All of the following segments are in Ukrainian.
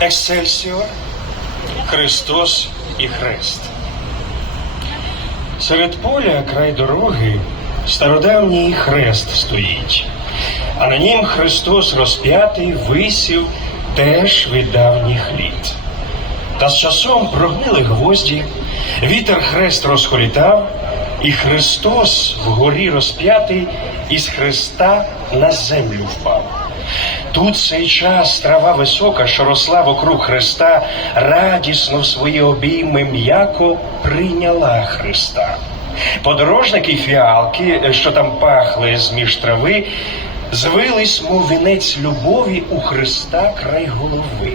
Ексельсіор, Христос і Хрест. Серед поля край дороги стародавній хрест стоїть, а на нім Христос розп'ятий висів теж від давніх літ. Та з часом прогнили гвозді, вітер хрест розхолітав, і Христос вгорі розп'ятий із хреста на землю впав. Тут цей час трава висока, що росла вокруг Христа, радісно в свої обійми м'яко прийняла Христа. Подорожники й фіалки, що там пахли з-між трави, звились, мов вінець любові у Христа край голови.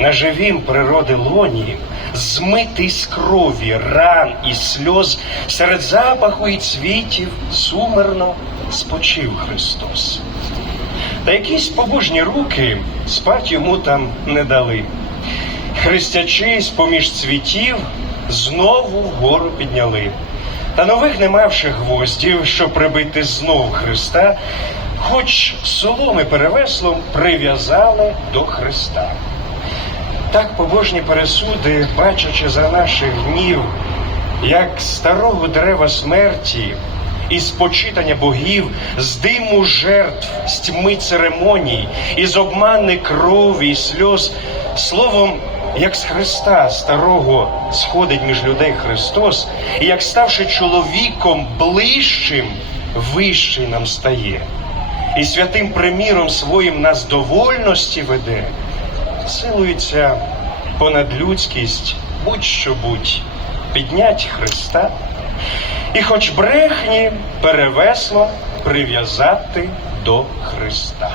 На живім природи лоні, змитий з крові, ран і сльоз, серед запаху і цвітів сумерно спочив Христос. Та якісь побожні руки спать йому там не дали. Хрестячись поміж цвітів, знову вгору підняли. Та нових не мавши гвоздів, щоб прибити знов Христа, хоч соломи перевеслом прив'язали до Христа. Так побожні пересуди, бачачи за наших днів, як старого дерева смерті, із почитання богів, з диму жертв, з тьми церемоній, із обмани крові і сльоз, словом, як з Христа старого сходить між людей Христос, і як ставши чоловіком ближчим, вищий нам стає, і святим приміром своїм нас до вольності веде силується понад людськість, будь-що будь, піднять Христа, і хоч брехні перевесло прив'язати до Христа.